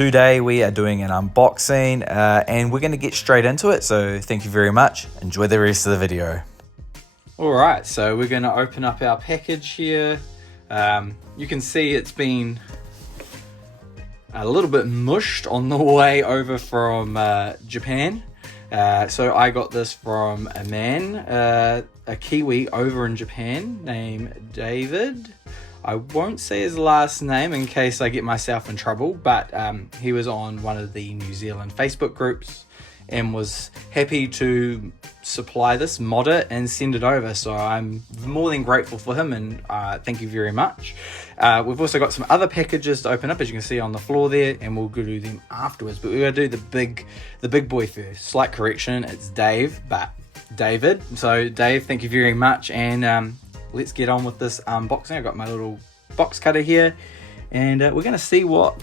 Today we are doing an unboxing and we're going to get straight into it, so thank you very much. Enjoy the rest of the video. Alright, so we're going to open up our package here. You can see it's been a little bit mushed on the way over from Japan. So I got this from a man, a Kiwi over in Japan named David. I won't say his last name in case I get myself in trouble, but he was on one of the New Zealand Facebook groups and was happy to supply this, mod it, and send it over. So I'm more than grateful for him, and thank you very much. We've also got some other packages to open up, as you can see on the floor there, and we'll go do them afterwards. But we're gonna do the big boy first. Slight correction, it's Dave, but David. So Dave, thank you very much, and let's get on with this unboxing. I've got my little box cutter here, and we're going to see what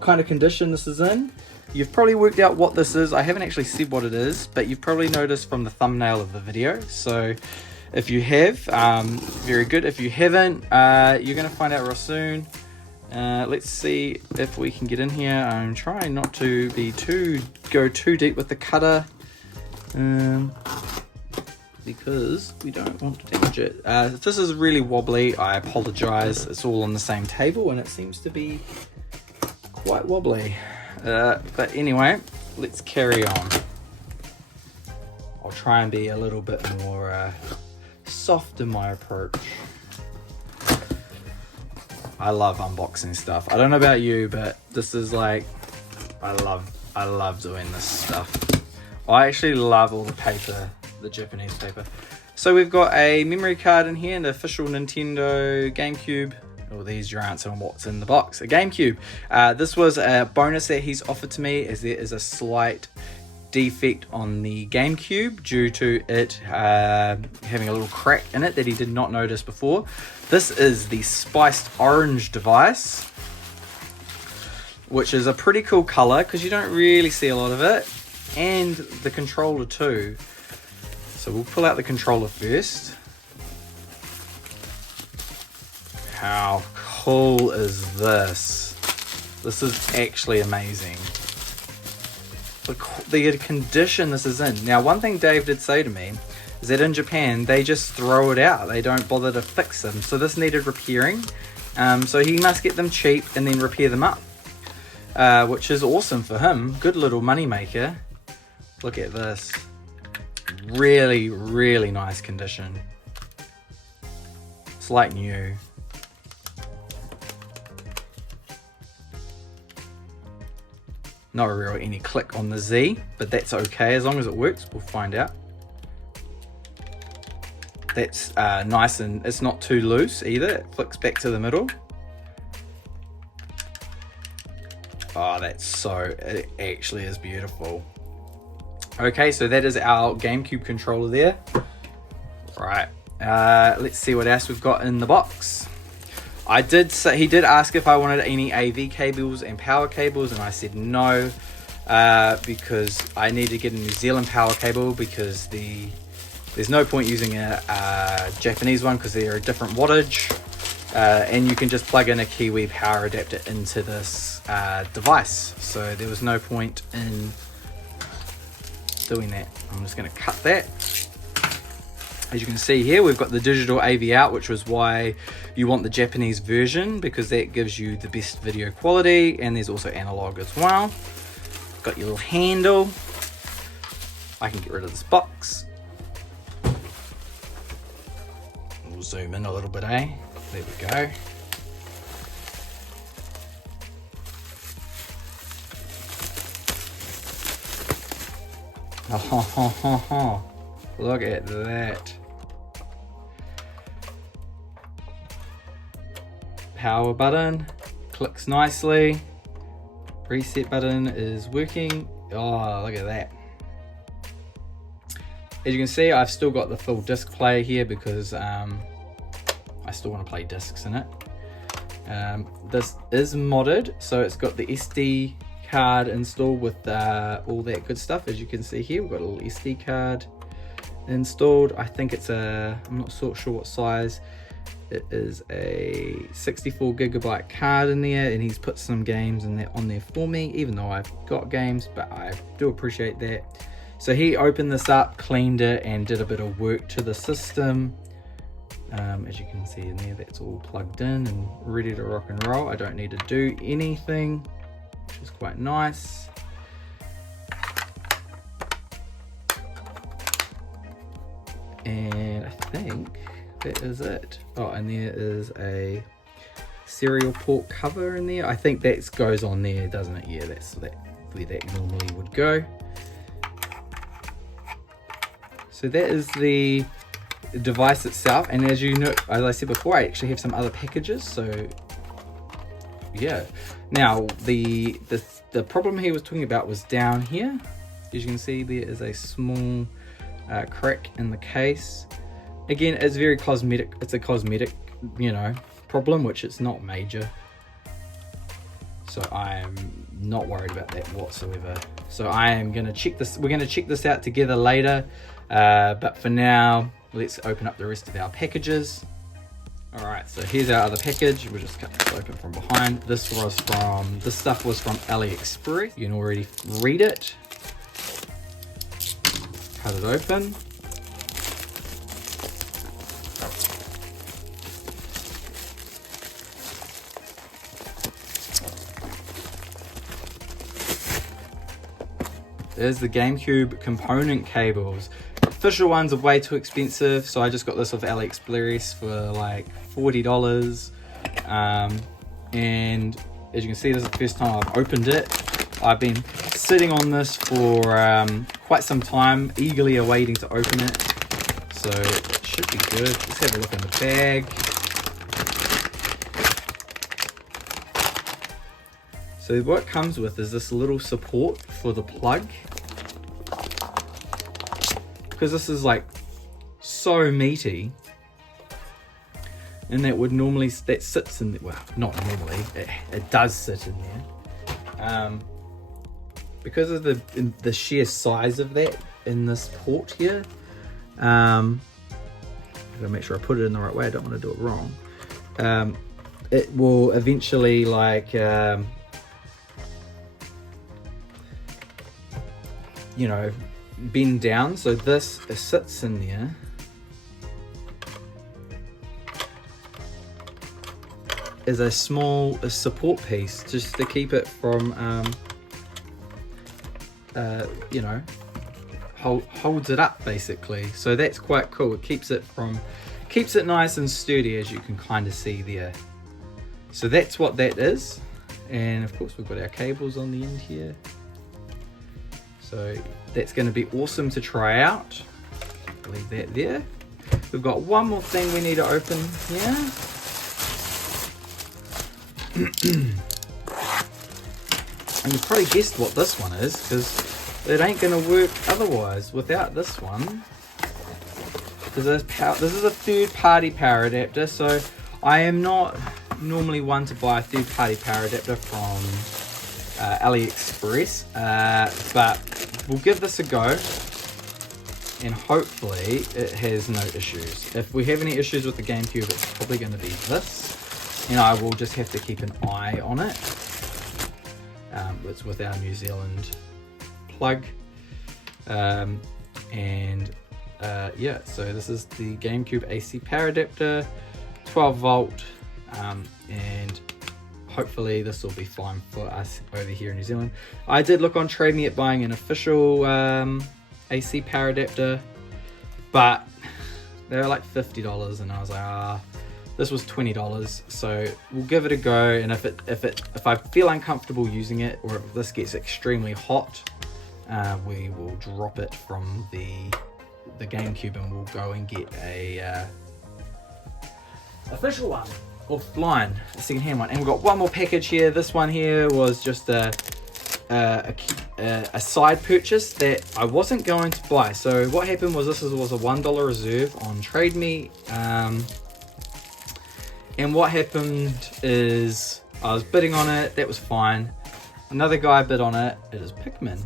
kind of condition this is in. You've probably worked out what this is. I haven't actually said what it is, but you've probably noticed from the thumbnail of the video. So if you have, very good. If you haven't, you're going to find out real soon. Let's see if we can get in here. I'm trying not to go too deep with the cutter. Because we don't want to damage it. If this is really wobbly, I apologize. It's all on the same table and it seems to be quite wobbly. But anyway, let's carry on. I'll try and be a little bit more soft in my approach. I love unboxing stuff. I don't know about you, but this is like, I love doing this stuff. I actually love all the paper, the Japanese paper. So we've got a memory card in here, an official Nintendo GameCube. Well, there's your answer on what's in the box, a GameCube. This was a bonus that he's offered to me, as there is a slight defect on the GameCube due to it having a little crack in it that he did not notice before. This is the spiced orange device, which is a pretty cool color because you don't really see a lot of it, and the controller too. So we'll pull out the controller first. How cool is this? This is actually amazing. The condition this is in. Now, one thing Dave did say to me is that in Japan, they just throw it out. They don't bother to fix them. So this needed repairing. So he must get them cheap and then repair them up. Which is awesome for him. Good little money maker. Look at this. Really, really nice condition. It's like new. Not really any click on the Z, but that's okay as long as it works. We'll find out. That's nice, and it's not too loose either. It flicks back to the middle. Oh, it actually is beautiful. Okay, so that is our GameCube controller there. Right, let's see what else we've got in the box. He did ask if I wanted any AV cables and power cables, and I said no, because I need to get a New Zealand power cable, because there's no point using a Japanese one because they're a different wattage, and you can just plug in a Kiwi power adapter into this device. So there was no point in doing that. I'm just going to cut that. As you can see here, we've got the digital AV out, which was why you want the Japanese version, because that gives you the best video quality, and there's also analog as well. Got your little handle. I can get rid of this box. We'll zoom in a little bit, eh? There we go. Oh, look at that. Power button clicks nicely. Reset button is working. Oh, look at that. As you can see, I've still got the full disc player here because I still want to play discs in it. This is modded, so it's got the SD card installed with all that good stuff. As you can see here, we've got a little SD card installed. I think it's I'm not so sure what size. it is a 64 gigabyte card in there, and he's put some games in there on there for me, even though I've got games, but I do appreciate that. So he opened this up, cleaned it, and did a bit of work to the system. As you can see in there, that's all plugged in and ready to rock and roll. I don't need to do anything, which is quite nice. And I think that is it. Oh, and there is a serial port cover in there. I think that goes on there, doesn't it? Yeah, that's where that normally would go. So that is the device itself, and as you know, as I said before, I actually have some other packages. So yeah, now the problem he was talking about was down here. As you can see, there is a small crack in the case. Again, it's very cosmetic. It's a cosmetic, you know, problem, which it's not major. So I'm not worried about that whatsoever. So I am gonna check this. We're gonna check this out together later. But for now, let's open up the rest of our packages. All right, so here's our other package. We'll just cut this open from behind. This stuff was from AliExpress. You can already read it. Cut it open. There's the GameCube component cables. Official ones are way too expensive, so I just got this off AliExpress for like $40. And as you can see, this is the first time I've opened it. I've been sitting on this for quite some time, eagerly awaiting to open it. So it should be good. Let's have a look in the bag. So what it comes with is this little support for the plug. Because this is like so meaty, and that would normally, that sits in there, well, not normally, it does sit in there. Because of the sheer size of that in this port here, I've got to make sure I put it in the right way, I don't want to do it wrong. It will eventually like, you know, bend down, so this sits in there. Is a small support piece just to keep it from, you know, holds it up basically. So that's quite cool. It keeps it nice and sturdy, as you can kind of see there. So that's what that is, and of course we've got our cables on the end here. So that's going to be awesome to try out. Leave that there. We've got one more thing we need to open here. And you've probably guessed what this one is, because it ain't going to work otherwise without this one. This is a third-party power adapter, so I am not normally one to buy a third-party power adapter from AliExpress, but we'll give this a go, and hopefully it has no issues. If we have any issues with the GameCube, it's probably going to be this, and I will just have to keep an eye on it. It's with our New Zealand plug, yeah, so this is the GameCube AC power adapter, 12 volt, and hopefully this will be fine for us over here in New Zealand. I did look on Trade Me at buying an official AC power adapter, but they were like $50, and I was like, this was $20, so we'll give it a go. And if I feel uncomfortable using it, or if this gets extremely hot, we will drop it from the GameCube, and we'll go and get a official one offline, a second-hand one. And we've got one more package here. This one here was just a side purchase that I wasn't going to buy. So what happened was, this was a $1 reserve on Trade Me, and what happened is I was bidding on it. That was fine. Another guy bid on it. It is Pikmin.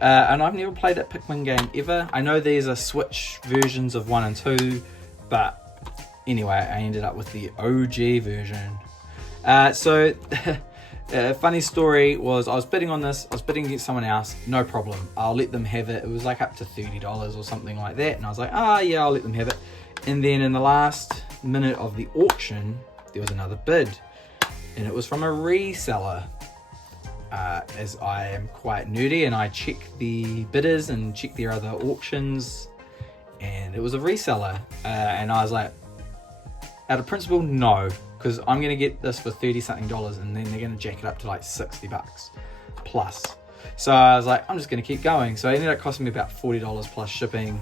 And I've never played that Pikmin game ever. I know there's a Switch versions of 1 and 2, but anyway, I ended up with the OG version. Funny story was I was bidding on this. I was bidding against someone else. No problem. I'll let them have it. It was like up to $30 or something like that. And I was like, yeah, I'll let them have it. And then in the last minute of the auction, there was another bid. And it was from a reseller. As I am quite nerdy and I check the bidders and check their other auctions. And it was a reseller. And I was like, out of principle, no. Because I'm going to get this for $30 something and then they're going to jack it up to like $60 plus. So I was like, I'm just going to keep going. So it ended up costing me about $40 plus shipping.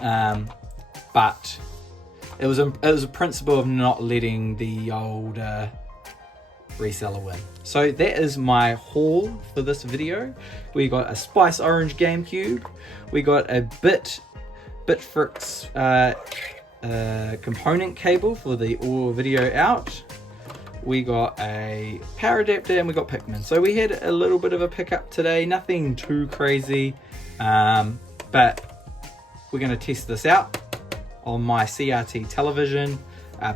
But it was a principle of not letting the old reseller win. So that is my haul for this video. We got a Spice Orange GameCube. We got a Bitfrix component cable for the audio video out. We got a power adapter and we got Pikmin. So we had a little bit of a pickup today, nothing too crazy, but we're going to test this out on my CRT television.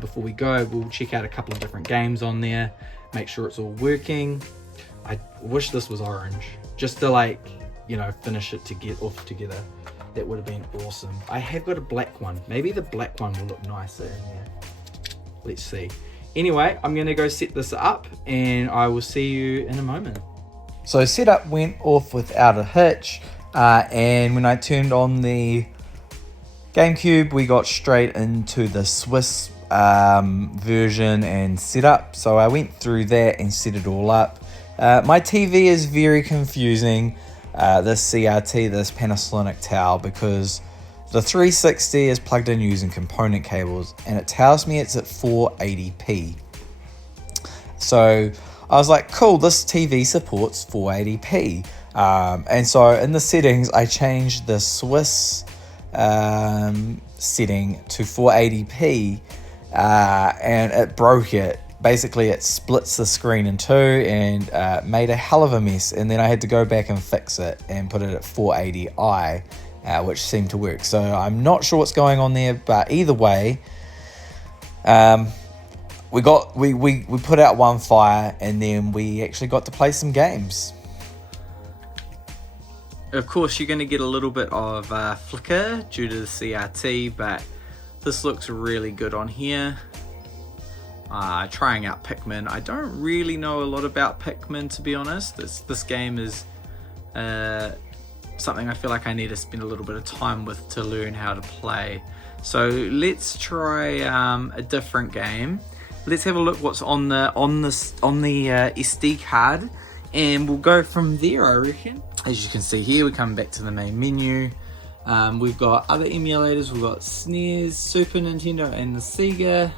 Before we go, we'll check out a couple of different games on there, make sure it's all working. I wish this was orange just to, like, you know, finish it to get off together. That would have been awesome. I have got a black one. Maybe the black one will look nicer in there. Let's see. Anyway, I'm going to go set this up and I will see you in a moment. So setup went off without a hitch. And when I turned on the GameCube, we got straight into the Swiss version and setup. So I went through that and set it all up. My TV is very confusing. This CRT, this Panasonic towel, because the 360 is plugged in using component cables and it tells me it's at 480p. So I was like, cool, this TV supports 480p. And so in the settings, I changed the Swiss setting to 480p and it broke it. Basically, it splits the screen in two and made a hell of a mess. And then I had to go back and fix it and put it at 480i, which seemed to work. So I'm not sure what's going on there, but either way, we put out one fire and then we actually got to play some games. Of course, you're going to get a little bit of flicker due to the CRT, but this looks really good on here. Trying out Pikmin. I don't really know a lot about Pikmin, to be honest. This game is something I feel like I need to spend a little bit of time with to learn how to play. So let's try a different game. Let's have a look what's on the SD card, and we'll go from there, I reckon. As you can see here, we're coming back to the main menu. We've got other emulators. We've got SNES, Super Nintendo, and the Sega.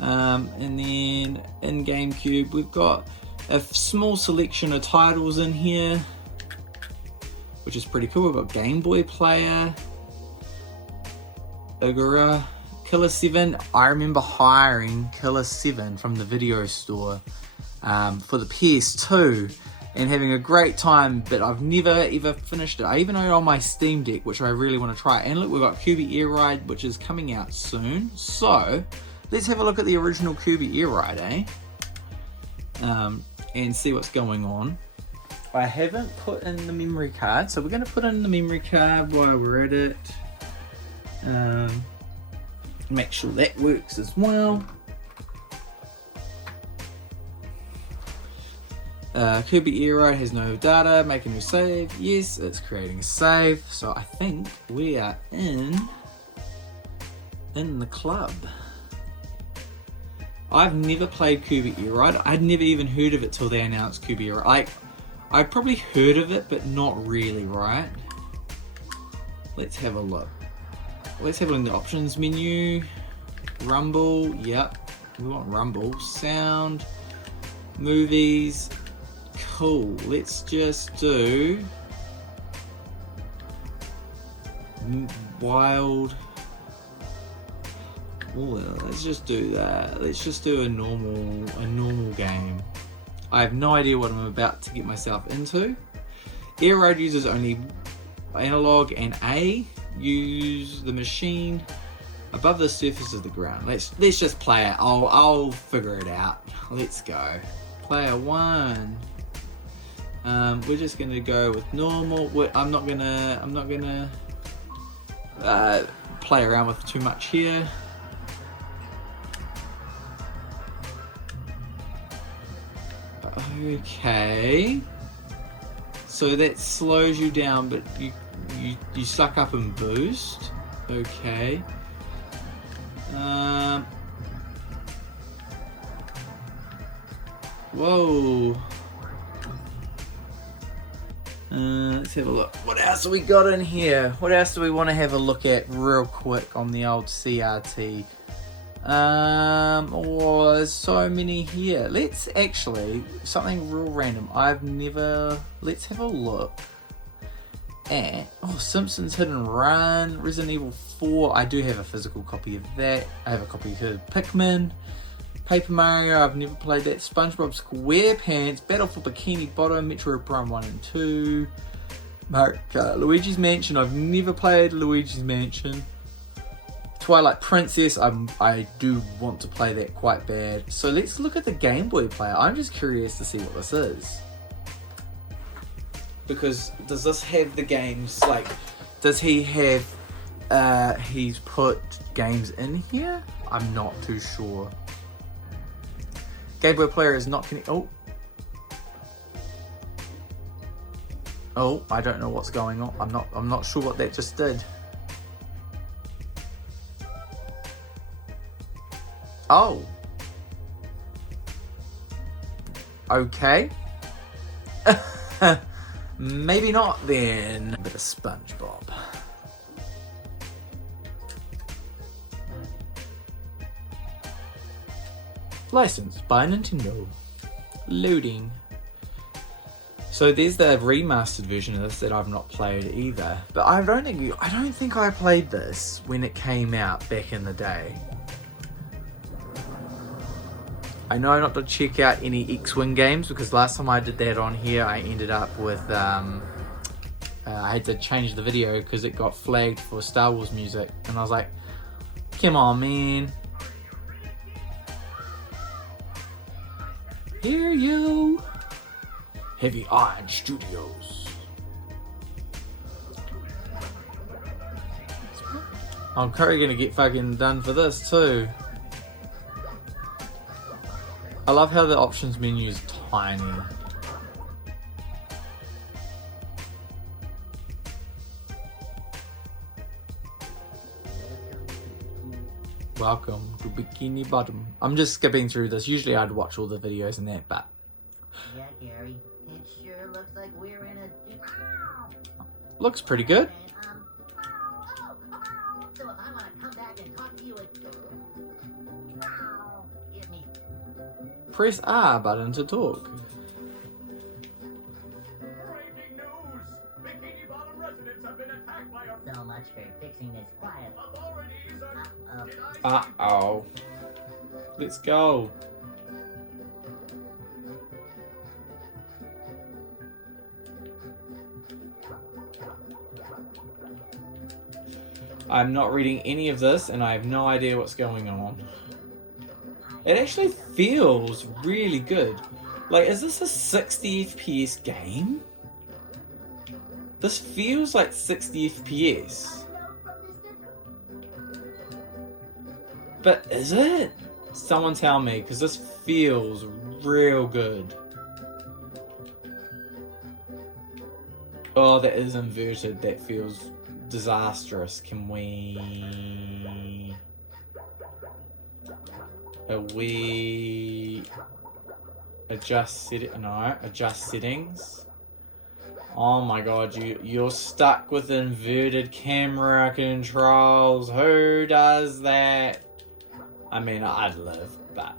And then in GameCube, we've got a small selection of titles in here, which is pretty cool. We've got Game Boy Player, Agora, Killer 7. I remember hiring Killer 7 from the video store for the PS2 and having a great time, but I've never ever finished it. I even own it on my Steam Deck, which I really want to try. And look, we've got Kirby Air Ride, which is coming out soon. So let's have a look at the original Kirby Air Ride, and see what's going on. I haven't put in the memory card, so we're going to put in the memory card while we're at it. Make sure that works as well. Kirby Air Ride has no data. Make a new save. Yes, it's creating a save. So I think we are in the club. I've never played Kirby Air Ride. I'd never even heard of it till they announced Kirby Air Ride. Like, I probably heard of it, but not really, right? Let's have a look. Let's have a look in the options menu. Rumble, yep. We want Rumble. Sound, movies. Cool. Let's just do Wild. Ooh, let's just do that. Let's just do a normal game. I have no idea what I'm about to get myself into. Air Ride uses only analog and A. Use the machine above the surface of the ground. Let's just play it. I'll figure it out. Let's go. Player 1. We're just gonna go with normal. I'm not gonna play around with too much here. Okay. So that slows you down, but you suck up and boost. Okay. Whoa. Let's have a look. What else have we got in here? What else do we want to have a look at real quick on the old CRT? Oh, there's so many here. Let's actually, something real random. Let's have a look at, Simpsons Hit and Run, Resident Evil 4. I do have a physical copy of that. I have a copy of Pikmin, Paper Mario, I've never played that. SpongeBob SquarePants, Battle for Bikini Bottom, Metroid Prime 1 and 2. Luigi's Mansion, I've never played Luigi's Mansion. Twilight Princess, I do want to play that quite bad. So let's look at the Game Boy player. I'm just curious to see what this is. Because does this have the games, like, does he have, he's put games in here? I'm not too sure. Game Boy player is not connected. Oh, I don't know what's going on. I'm not sure what that just did. Oh. Okay. Maybe not then. A bit of SpongeBob. Licensed by Nintendo. Loading. So there's the remastered version of this that I've not played either. But I don't think I played this when it came out back in the day. I know not to check out any X-Wing games because last time I did that on here I ended up with I had to change the video because it got flagged for Star Wars music and I was like, come on man. Hear you. Heavy Iron Studios. I'm probably gonna get fucking done for this too. I love how the options menu is tiny. Welcome to Bikini Bottom. I'm just skipping through this. Usually I'd watch all the videos and that, but... Yeah, Gary. It sure looks like we're in a... Looks pretty good. So if I want to come back and talk to you get me. Press R button to talk. Breaking news! Bikini Bottom residents have been attacked by a... So much for fixing this quiet. Authorities are... Uh-oh. Let's go. I'm not reading any of this and I have no idea what's going on. It actually feels really good. Like, is this a 60 FPS game? This feels like 60 FPS. But is it? Someone tell me, because this feels real good. Oh, that is inverted. That feels disastrous. Can we... adjust settings? Oh my god, you're stuck with inverted camera controls. Who does that? I mean, I'd live, but...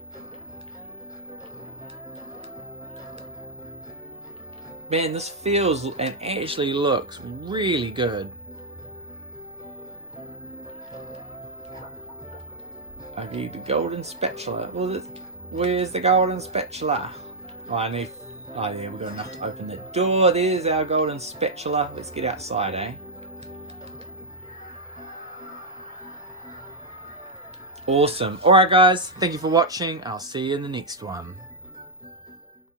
Man, this feels and actually looks really good. I need the golden spatula. Well, where's the golden spatula? Oh, I need... Oh yeah, we've got enough to open the door. There's our golden spatula. Let's get outside, eh? Awesome. Alright guys, thank you for watching. I'll see you in the next one.